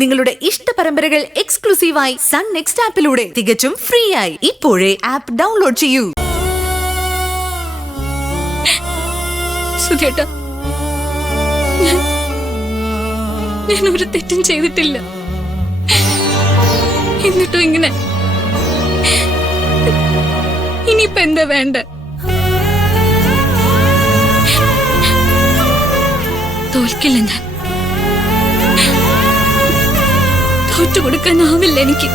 നിങ്ങളുടെ ഇഷ്ട പരമ്പരകൾ എക്സ്ക്ലൂസീവായി സൺ നെക്സ്റ്റ് ആപ്പിലൂടെ തികച്ചും ഫ്രീ ആയി ഇപ്പോഴേ ആപ്പ് ഡൗൺലോഡ് ചെയ്യൂ. സുധേട്ടാ, ഞാൻ ഒരു തെറ്റും ചെയ്തിട്ടില്ല. എന്നിട്ടും ഇങ്ങനെ ഇനിയിപ്പോ എന്താ വേണ്ട? തോൽക്കില്ല, ഞാൻ തോറ്റുകൊടുക്കാനാവില്ല എനിക്ക്.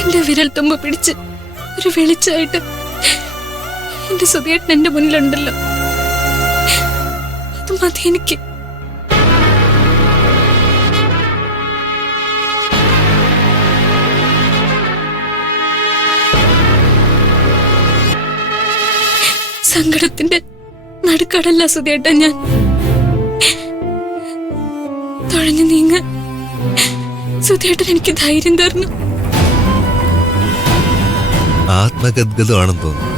എന്റെ വിരൽ തുമ്പ് പിടിച്ച് ഒരു വെളിച്ചമായിട്ട് എന്റെ സുധേട്ടൻ എന്റെ മുന്നിലുണ്ടല്ലോ, അത് മതി എനിക്ക്. സങ്കടത്തിന്റെ നടുക്കടല്ല സുധേട്ടൻ ഞാൻ. തുഴഞ്ഞു നീങ്ങ സുധേട്ടൻ എനിക്ക് ധൈര്യം തരണം. ആത്മഗദ്ഗതമാണെന്ന് തോന്നുന്നു,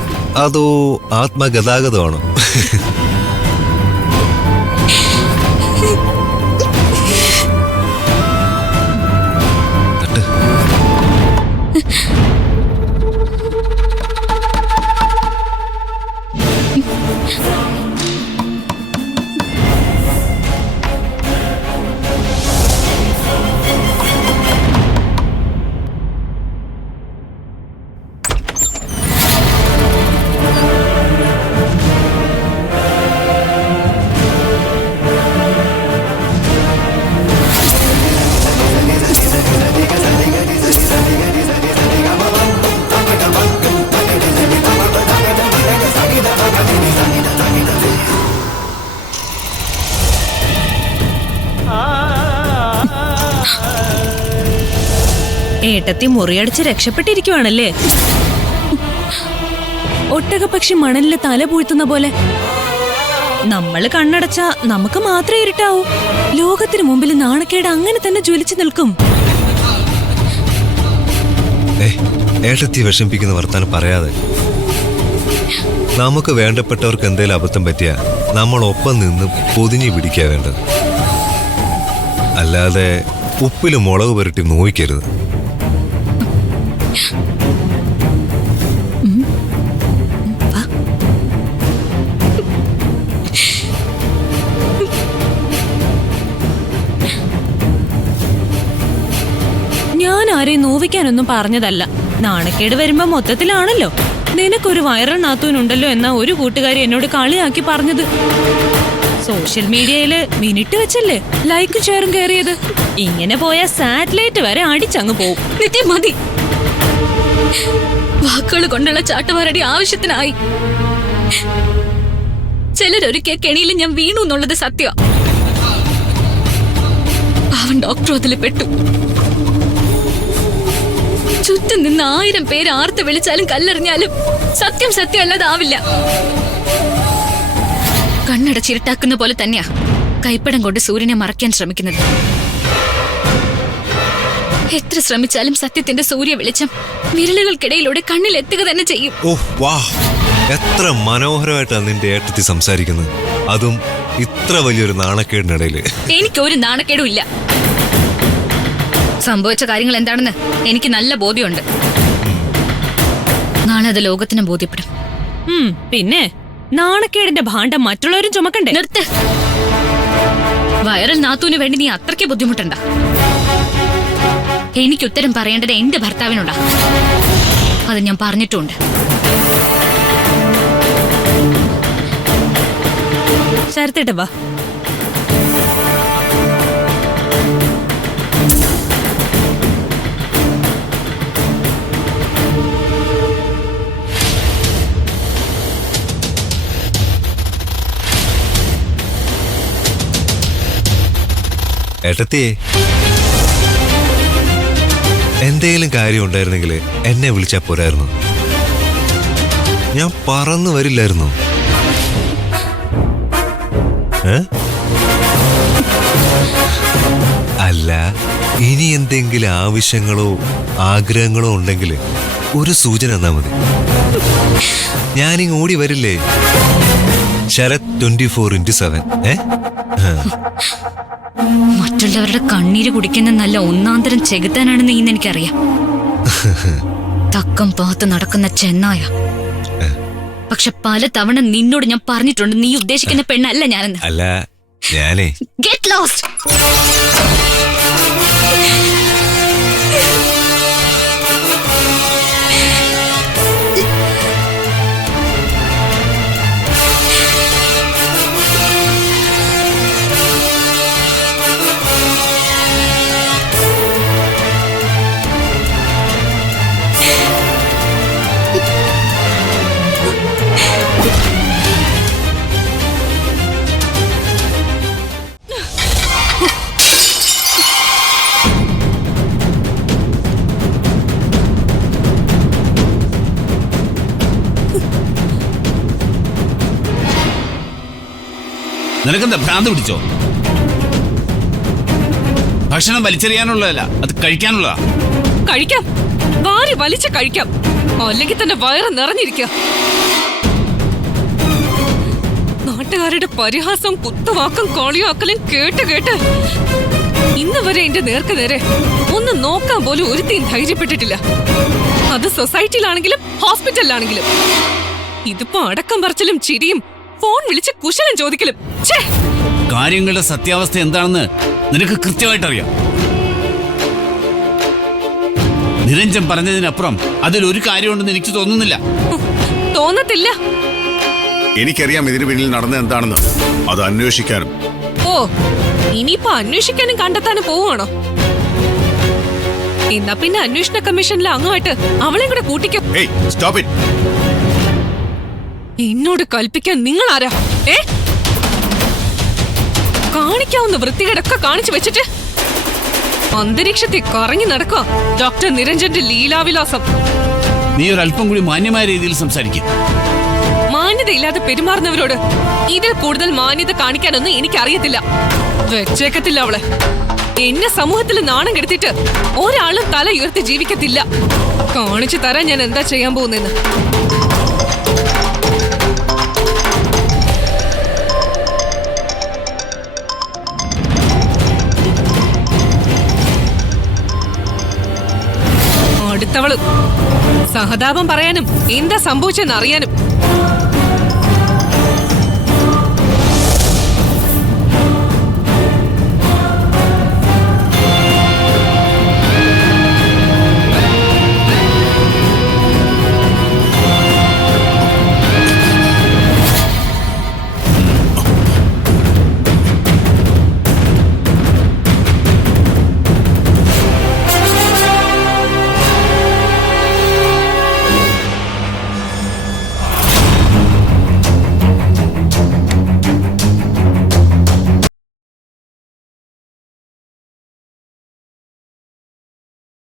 അതോ ആത്മഗതാഗതമാണോ? ഏട്ടത്തി മുറിയടിച്ച് രക്ഷപ്പെട്ടിരിക്കുവാണല്ലേ? ഒട്ടകപക്ഷി മണലില് തല പൂഴ്ത്തുന്ന പോലെ നമ്മള് കണ്ണടച്ച നമുക്ക് മാത്രമേ ഇരുട്ടാവൂ. ലോകത്തിന് മുമ്പിൽ നാണക്കേട് അങ്ങനെ തന്നെ ജ്വലിച്ചു നിൽക്കും. ഏട്ടത്തി വിഷമിപ്പിക്കുന്ന വർത്താനം പറയാതെ. നമുക്ക് വേണ്ടപ്പെട്ടവർക്ക് എന്തെങ്കിലും അബദ്ധം പറ്റിയ നമ്മൾ ഒപ്പം നിന്ന് പൊതിഞ്ഞു പിടിക്കുക വേണ്ടത്, അല്ലാതെ ഉപ്പില് മുളക് പുരട്ടി നോവിക്കരുത്. ഞാൻ ആരെയും നോവിക്കാനൊന്നും പറഞ്ഞതല്ല. നാണക്കേട് വരുമ്പോ മൊത്തത്തിലാണല്ലോ. നിനക്കൊരു വൈറൽ നാത്തൂനുണ്ടല്ലോ എന്നാ ഒരു കൂട്ടുകാരി എന്നോട് കളിയാക്കി പറഞ്ഞത്. സോഷ്യൽ മീഡിയയില് മിനിറ്റ് വെച്ചല്ലേ ലൈക്കും ഷെയറും കയറിയത്. ഇങ്ങനെ പോയ സാറ്റലൈറ്റ് വരെ അടിച്ചങ്ങ് പോവും. നിത്യ മതി. വാക്കുകൾ കൊണ്ടുള്ള ചാട്ടവാരടി ആവശ്യത്തിനായി. ചിലരൊരിക്കൽ കെണിയിൽ ഞാൻ വീണു എന്നുള്ളത് സത്യം. അവൻ ഡോക്ടർ അതിൽ പെട്ടു. ചുറ്റും നിന്ന് 1000 പേര് ആർത്ത് വിളിച്ചാലും കല്ലെറിഞ്ഞാലും സത്യം സത്യം അല്ലാതാവില്ല. കണ്ണടച്ചിരുട്ടാക്കുന്ന പോലെ തന്നെയാ കൈപ്പടം കൊണ്ട് സൂര്യനെ മറയ്ക്കാൻ ശ്രമിക്കുന്നത്. എത്ര ശ്രമിച്ചാലും സത്യത്തിന്റെ സൂര്യ വെളിച്ചം വിരലുകൾക്കിടയിലൂടെ കണ്ണിൽ എത്തുക തന്നെ ചെയ്യും. എത്ര മനോഹരമായിട്ടാണ് നിന്റെ ഏട്ടത്തി സംസാരിക്കുന്നത്, അതും ഇത്ര വലിയൊരു നാണക്കേടിനിടയില്. എനിക്കൊരു നാണക്കേടും ഇല്ല. സംഭവിച്ച കാര്യങ്ങൾ എന്താണെന്ന് എനിക്ക് നല്ല ബോധ്യമുണ്ട്. നാളെ അത് ലോകത്തിന് ബോധ്യപ്പെടും. പിന്നെ നാണക്കേടിന്റെ ഭാണ്ഡം മറ്റുള്ളവരും ചുമക്കണ്ടേ? നിർത്ത്. വൈറൽ നാത്തൂന് വേണ്ടി നീ അത്രയ്ക്ക് ബുദ്ധിമുട്ടണ്ട. എനിക്ക് ഉത്തരം പറയേണ്ടത് എന്റെ ഭർത്താവിനോടാ. അത് ഞാൻ പറഞ്ഞിട്ടുണ്ട്. ശരത്തേട്ട വാ. ഏട്ടത്തിയെ, എന്തെങ്കിലും കാര്യം ഉണ്ടായിരുന്നെങ്കിൽ എന്നെ വിളിച്ചാ പോരായിരുന്നു. ഞാൻ പറന്നു വരില്ലായിരുന്നു. അല്ല, ഇനി എന്തെങ്കിലും ആവശ്യങ്ങളോ ആഗ്രഹങ്ങളോ ഉണ്ടെങ്കിൽ ഒരു സൂചന തന്നാ മതി. ഞാനിങ് ഓടി വരില്ലേ? ശരത് 24/7. മറ്റുള്ളവരുടെ കണ്ണീര് കുടിക്കുന്ന നല്ല ഒന്നാന്തരം ചെകുത്താനാണെന്ന് ഇന്ന് എനിക്കറിയാം. തക്കം പാത്ത് നടക്കുന്ന ചെന്നായ. പക്ഷെ പല തവണ നിന്നോട് ഞാൻ പറഞ്ഞിട്ടുണ്ട്, നീ ഉദ്ദേശിക്കുന്ന പെണ്ണല്ല ഞാനെന്ന്. അല്ല ഞാനേ ഗെറ്റ് ലോസ്റ്റ്. നിനക്കെന്താ ഭ്രാന്ത് പിടിച്ചോ? ഭക്ഷണം വലിച്ചെറിയാനുള്ളതല്ല, അത് കഴിക്കാനുള്ളതാ. കഴിക്കാം, വാരി വലിച്ച് കഴിക്കാം, അല്ലെങ്കിൽ തന്നെ വയറ് നിറഞ്ഞിരിക്കുക. നാട്ടുകാരുടെ പരിഹാസം, കുത്തുവാക്കും കോളിയാക്കലും കേട്ട് കേട്ട് ഇന്ന് വരെ എന്റെ നേർക്ക് നേരെ ഒന്ന് നോക്കാൻ പോലും ഒരുത്തിയും ധൈര്യപ്പെട്ടിട്ടില്ല. അത് സൊസൈറ്റിയിലാണെങ്കിലും ഹോസ്പിറ്റലിലാണെങ്കിലും. ഇതിപ്പോ അടക്കം പറച്ചിലും ചിരിയും ഫോൺ വിളിച്ച് കുശലം ചോദിക്കലും. കാര്യങ്ങളുടെ സത്യാവസ്ഥ എന്താണെന്ന് നിനക്ക് കൃത്യമായിട്ട് അറിയാം. നിരഞ്ജൻ പറഞ്ഞതിനപ്പുറം അതിലൊരു കാര്യമുണ്ടെന്ന് എനിക്ക് തോന്നുന്നില്ല. തോന്നത്തില്ല. എനിക്കറിയാം ഇതിന് പിന്നിൽ നടന്നത് എന്താണെന്ന്. അത് അന്വേഷിക്കാനും. ഓ, ഇനിയിപ്പോ അന്വേഷിക്കാനും കണ്ടെത്താനും പോവുകയാണോ? എന്നാ പിന്നെ അന്വേഷണ കമ്മീഷനിലെ അംഗമായിട്ട് അവളെയും കൂടെ കൂട്ടിക്കോ. Stop it. എന്നോട് കൽപ്പിക്കാൻ നിങ്ങൾ ആരാ? കാണിക്കാവുന്ന വൃത്തികേടൊക്കെ കാണിച്ചു വെച്ചിട്ട് അന്തരീക്ഷത്തിൽ കറങ്ങി നടക്കുക ഡോക്ടർ നിരഞ്ജന്റെ ലീലാവിലാസം. നീ ഒരല്പം കൂടി മാന്യമായ രീതിയിൽ സംസാരിക്കും. മാന്യതയില്ലാതെ പെരുമാറുന്നവരോട് ഇതിൽ കൂടുതൽ മാന്യത കാണിക്കാനൊന്നും എനിക്കറിയത്തില്ല. വെച്ചേക്കത്തില്ല അവളെ. എന്നെ സമൂഹത്തിൽ നാണം കെടുത്തിട്ട് ഒരാളും തല ഉയർത്തി ജീവിക്കത്തില്ല. കാണിച്ചു തരാൻ ഞാൻ എന്താ ചെയ്യാൻ പോകുന്നെന്ന്. അടുത്തവള് സഹതാപം പറയാനും എന്താ സംഭവിച്ചെന്ന് അറിയാനും